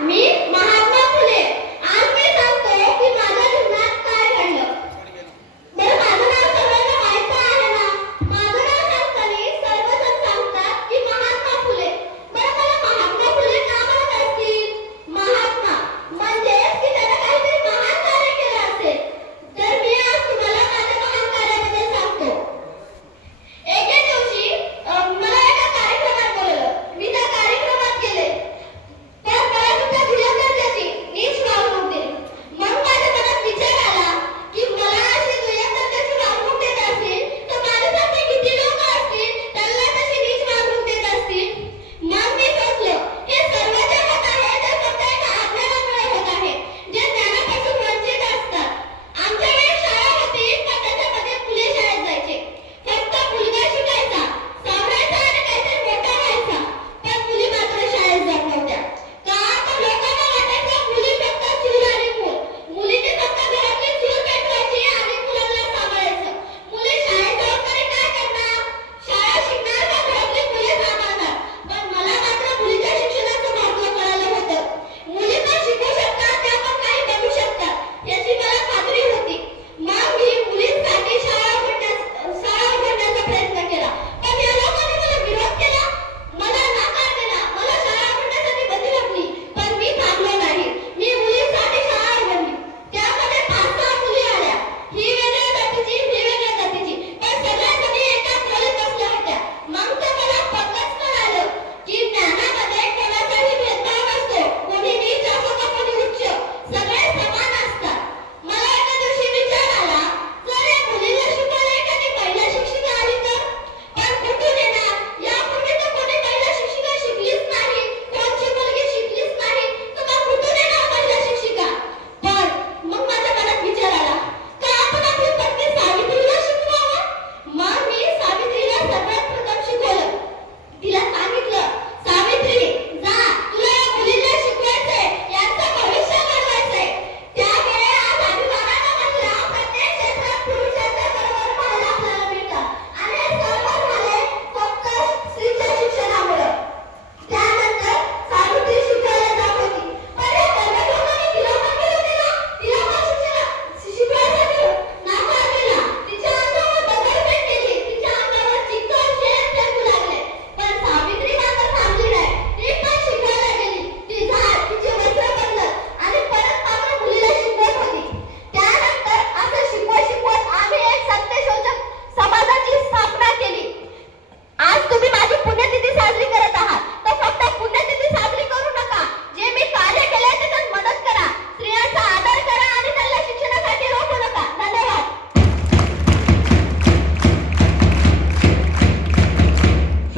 मी